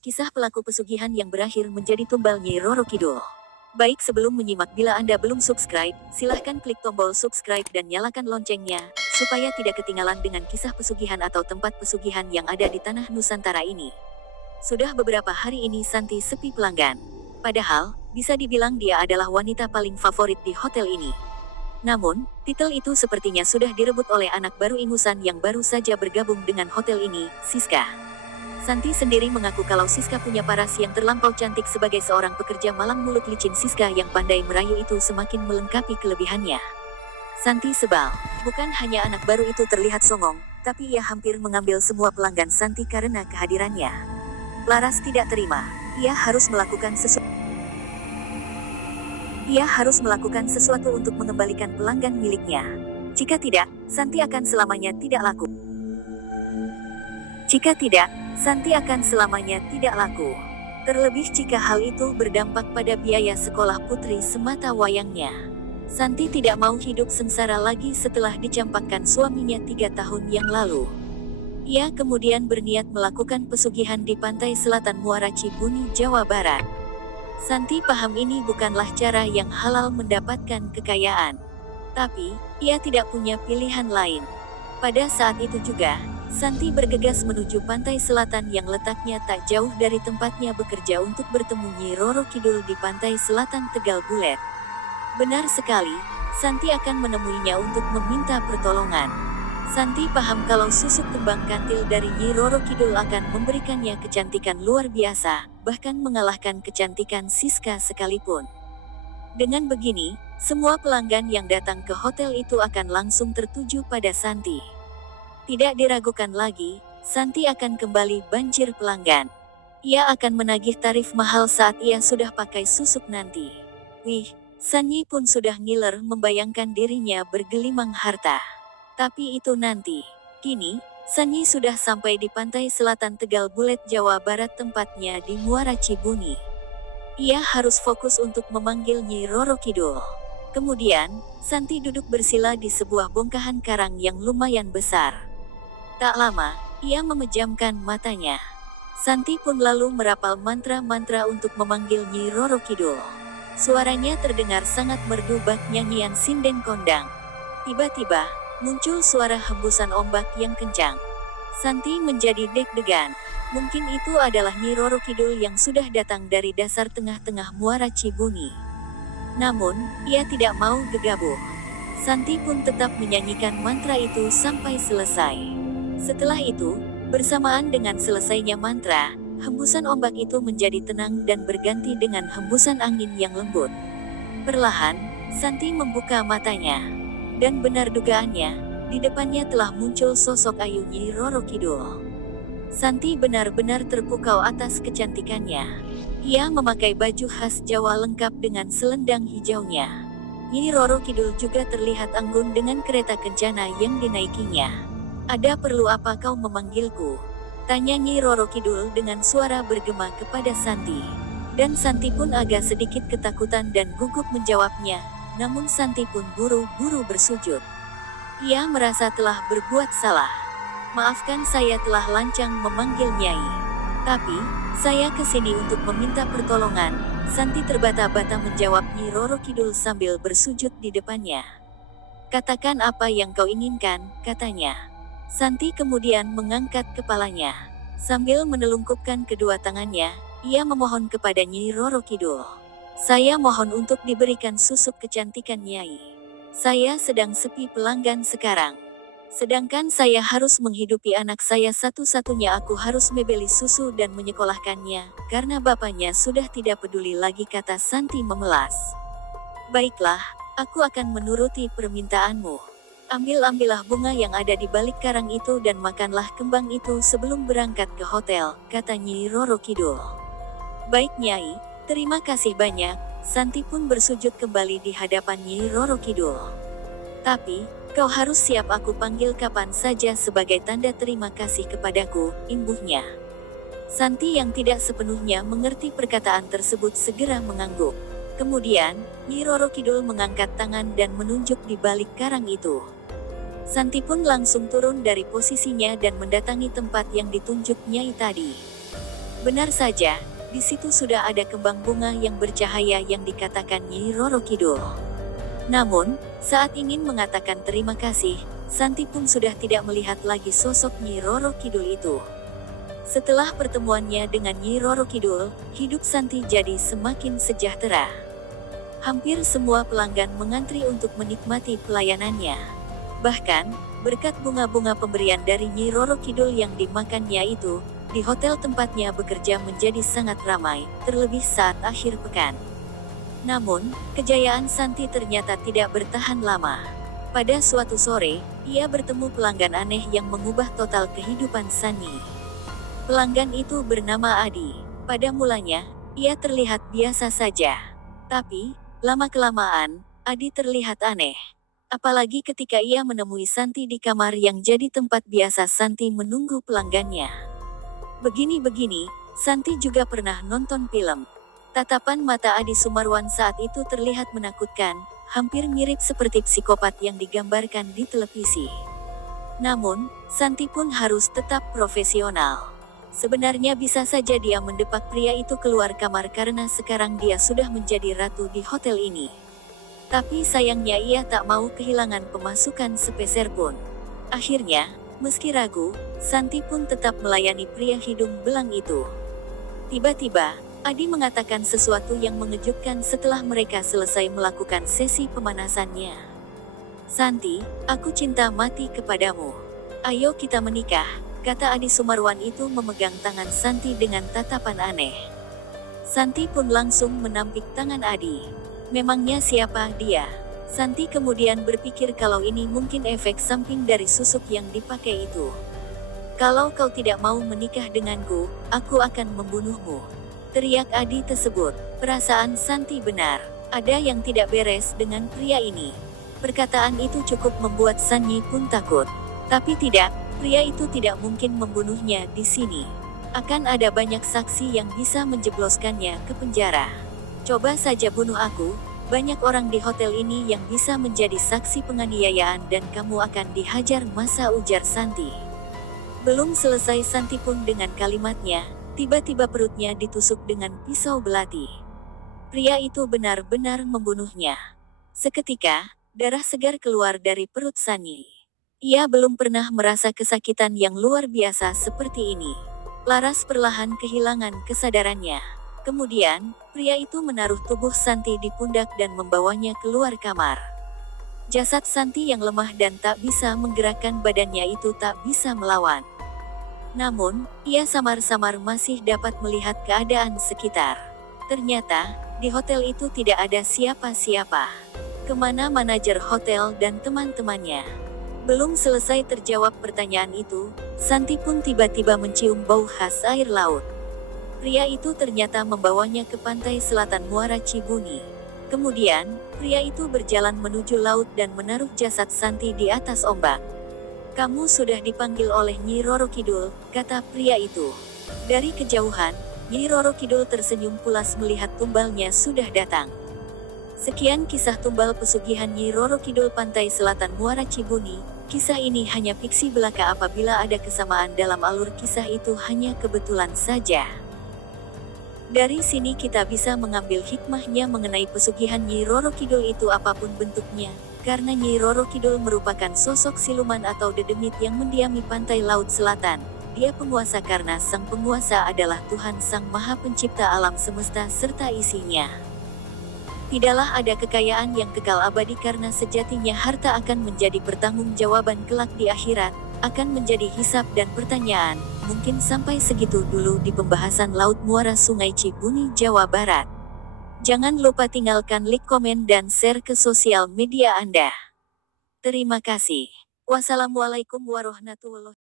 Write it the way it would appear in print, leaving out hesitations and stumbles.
kisah pelaku pesugihan yang berakhir menjadi tumbal Nyi Roro Kidul. Baik, sebelum menyimak, bila Anda belum subscribe, silahkan klik tombol subscribe dan nyalakan loncengnya, supaya tidak ketinggalan dengan kisah pesugihan atau tempat pesugihan yang ada di tanah Nusantara ini. Sudah beberapa hari ini Santi sepi pelanggan. Padahal, bisa dibilang dia adalah wanita paling favorit di hotel ini. Namun, titel itu sepertinya sudah direbut oleh anak baru ingusan yang baru saja bergabung dengan hotel ini, Siska. Santi sendiri mengaku kalau Siska punya paras yang terlampau cantik. Sebagai seorang pekerja malang, mulut licin Siska yang pandai merayu itu semakin melengkapi kelebihannya. Santi sebal. Bukan hanya anak baru itu terlihat songong, tapi ia hampir mengambil semua pelanggan Santi karena kehadirannya. Laras tidak terima. Ia harus melakukan sesuatu untuk mengembalikan pelanggan miliknya. Jika tidak, Santi akan selamanya tidak laku. Terlebih jika hal itu berdampak pada biaya sekolah putri semata wayangnya. Santi tidak mau hidup sengsara lagi setelah dicampakkan suaminya 3 tahun yang lalu. Ia kemudian berniat melakukan pesugihan di pantai selatan Muara Cibuni, Jawa Barat. Santi paham ini bukanlah cara yang halal mendapatkan kekayaan. Tapi, ia tidak punya pilihan lain. Pada saat itu juga, Santi bergegas menuju pantai selatan yang letaknya tak jauh dari tempatnya bekerja untuk bertemu Nyi Roro Kidul di pantai selatan Tegal Bulet. Benar sekali, Santi akan menemuinya untuk meminta pertolongan. Santi paham kalau susuk kembang kantil dari Nyi Roro Kidul akan memberikannya kecantikan luar biasa, bahkan mengalahkan kecantikan Siska sekalipun. Dengan begini, semua pelanggan yang datang ke hotel itu akan langsung tertuju pada Santi. Tidak diragukan lagi, Santi akan kembali banjir pelanggan. Ia akan menagih tarif mahal saat ia sudah pakai susuk nanti. Wih, Sanyi pun sudah ngiler membayangkan dirinya bergelimang harta. Tapi itu nanti. Kini, Sanyi sudah sampai di pantai selatan Tegal Bulet, Jawa Barat, tempatnya di Muara Cibuni. Ia harus fokus untuk memanggil Nyi Roro Kidul. Kemudian, Santi duduk bersila di sebuah bongkahan karang yang lumayan besar. Tak lama, ia memejamkan matanya. Santi pun lalu merapal mantra-mantra untuk memanggil Nyi Roro Kidul. Suaranya terdengar sangat merdu bak nyanyian sinden kondang. Tiba-tiba, muncul suara hembusan ombak yang kencang. Santi menjadi deg-degan. Mungkin itu adalah Nyi Roro Kidul yang sudah datang dari dasar tengah-tengah Muara Cibuni. Namun, ia tidak mau gegabah. Santi pun tetap menyanyikan mantra itu sampai selesai. Setelah itu, bersamaan dengan selesainya mantra, hembusan ombak itu menjadi tenang dan berganti dengan hembusan angin yang lembut. Perlahan, Santi membuka matanya. Dan benar dugaannya, di depannya telah muncul sosok ayu Nyi Roro Kidul. Santi benar-benar terpukau atas kecantikannya. Ia memakai baju khas Jawa lengkap dengan selendang hijaunya. Nyi Roro Kidul juga terlihat anggun dengan kereta kencana yang dinaikinya. "Ada perlu apa kau memanggilku?" tanya Nyi Roro Kidul dengan suara bergema kepada Santi. Dan Santi pun agak sedikit ketakutan dan gugup menjawabnya, namun Santi pun buru-buru bersujud. Ia merasa telah berbuat salah. "Maafkan, saya telah lancang memanggil Nyai. Tapi, saya kesini untuk meminta pertolongan," Santi terbata-bata menjawab Nyi Roro Kidul sambil bersujud di depannya. "Katakan apa yang kau inginkan," katanya. Santi kemudian mengangkat kepalanya. Sambil menelungkupkan kedua tangannya, ia memohon kepada Nyi Roro Kidul. "Saya mohon untuk diberikan susuk kecantikan Nyai. Saya sedang sepi pelanggan sekarang. Sedangkan saya harus menghidupi anak saya satu-satunya. Aku harus membeli susu dan menyekolahkannya, karena bapaknya sudah tidak peduli lagi," kata Santi memelas. "Baiklah, aku akan menuruti permintaanmu. Ambil-ambillah bunga yang ada di balik karang itu dan makanlah kembang itu sebelum berangkat ke hotel," kata Nyi Roro Kidul. "Baik Nyai, terima kasih banyak." Santi pun bersujud kembali di hadapan Nyi Roro Kidul. "Tapi, kau harus siap aku panggil kapan saja sebagai tanda terima kasih kepadaku," imbuhnya. Santi yang tidak sepenuhnya mengerti perkataan tersebut segera mengangguk. Kemudian, Nyi Roro Kidul mengangkat tangan dan menunjuk di balik karang itu. Santi pun langsung turun dari posisinya dan mendatangi tempat yang ditunjuk Nyai tadi. Benar saja, di situ sudah ada kembang bunga yang bercahaya yang dikatakan Nyi Roro Kidul. Namun, saat ingin mengatakan terima kasih, Santi pun sudah tidak melihat lagi sosok Nyi Roro Kidul itu. Setelah pertemuannya dengan Nyi Roro Kidul, hidup Santi jadi semakin sejahtera. Hampir semua pelanggan mengantri untuk menikmati pelayanannya. Bahkan, berkat bunga-bunga pemberian dari Nyi Roro Kidul yang dimakannya itu, di hotel tempatnya bekerja menjadi sangat ramai, terlebih saat akhir pekan. Namun, kejayaan Santi ternyata tidak bertahan lama. Pada suatu sore, ia bertemu pelanggan aneh yang mengubah total kehidupan Santi. Pelanggan itu bernama Adi. Pada mulanya, ia terlihat biasa saja. Tapi, lama-kelamaan, Adi terlihat aneh. Apalagi ketika ia menemui Santi di kamar yang jadi tempat biasa Santi menunggu pelanggannya. Begini-begini, Santi juga pernah nonton film. Tatapan mata Adi Sumarwan saat itu terlihat menakutkan, hampir mirip seperti psikopat yang digambarkan di televisi. Namun, Santi pun harus tetap profesional. Sebenarnya bisa saja dia mendepak pria itu keluar kamar karena sekarang dia sudah menjadi ratu di hotel ini. Tapi sayangnya ia tak mau kehilangan pemasukan sepeser pun. Akhirnya, meski ragu, Santi pun tetap melayani pria hidung belang itu. Tiba-tiba, Adi mengatakan sesuatu yang mengejutkan setelah mereka selesai melakukan sesi pemanasannya. "Santi, aku cinta mati kepadamu. Ayo kita menikah," kata Adi Sumarwan itu memegang tangan Santi dengan tatapan aneh. Santi pun langsung menampik tangan Adi. Memangnya siapa dia? Santi kemudian berpikir kalau ini mungkin efek samping dari susuk yang dipakai itu. "Kalau kau tidak mau menikah denganku, aku akan membunuhmu," teriak Adi tersebut. Perasaan Santi benar. Ada yang tidak beres dengan pria ini. Perkataan itu cukup membuat Sanyi pun takut. Tapi tidak, pria itu tidak mungkin membunuhnya di sini. Akan ada banyak saksi yang bisa menjebloskannya ke penjara. "Coba saja bunuh aku, banyak orang di hotel ini yang bisa menjadi saksi penganiayaan dan kamu akan dihajar massa," ujar Santi. Belum selesai Santi pun dengan kalimatnya, tiba-tiba perutnya ditusuk dengan pisau belati. Pria itu benar-benar membunuhnya. Seketika, darah segar keluar dari perut Sanyi. Ia belum pernah merasa kesakitan yang luar biasa seperti ini. Laras perlahan kehilangan kesadarannya. Kemudian, pria itu menaruh tubuh Santi di pundak dan membawanya keluar kamar. Jasad Santi yang lemah dan tak bisa menggerakkan badannya itu tak bisa melawan. Namun, ia samar-samar masih dapat melihat keadaan sekitar. Ternyata, di hotel itu tidak ada siapa-siapa. Kemana manajer hotel dan teman-temannya? Belum selesai terjawab pertanyaan itu, Santi pun tiba-tiba mencium bau khas air laut. Pria itu ternyata membawanya ke pantai selatan Muara Cibuni. Kemudian, pria itu berjalan menuju laut dan menaruh jasad Santi di atas ombak. "Kamu sudah dipanggil oleh Nyi Roro Kidul," kata pria itu. Dari kejauhan, Nyi Roro Kidul tersenyum pulas melihat tumbalnya sudah datang. Sekian kisah tumbal pesugihan Nyi Roro Kidul pantai selatan Muara Cibuni. Kisah ini hanya fiksi belaka, apabila ada kesamaan dalam alur kisah itu hanya kebetulan saja. Dari sini kita bisa mengambil hikmahnya mengenai pesugihan Nyi Roro Kidul itu apapun bentuknya, karena Nyi Roro Kidul merupakan sosok siluman atau dedemit yang mendiami pantai laut selatan. Dia penguasa karena sang penguasa adalah Tuhan Sang Maha Pencipta alam semesta serta isinya. Tidaklah ada kekayaan yang kekal abadi karena sejatinya harta akan menjadi pertanggungjawaban kelak di akhirat, akan menjadi hisab dan pertanyaan. Mungkin sampai segitu dulu di pembahasan Laut Muara Sungai Cibuni, Jawa Barat. Jangan lupa tinggalkan like, komen, dan share ke sosial media Anda. Terima kasih. Wassalamualaikum warahmatullahi wabarakatuh.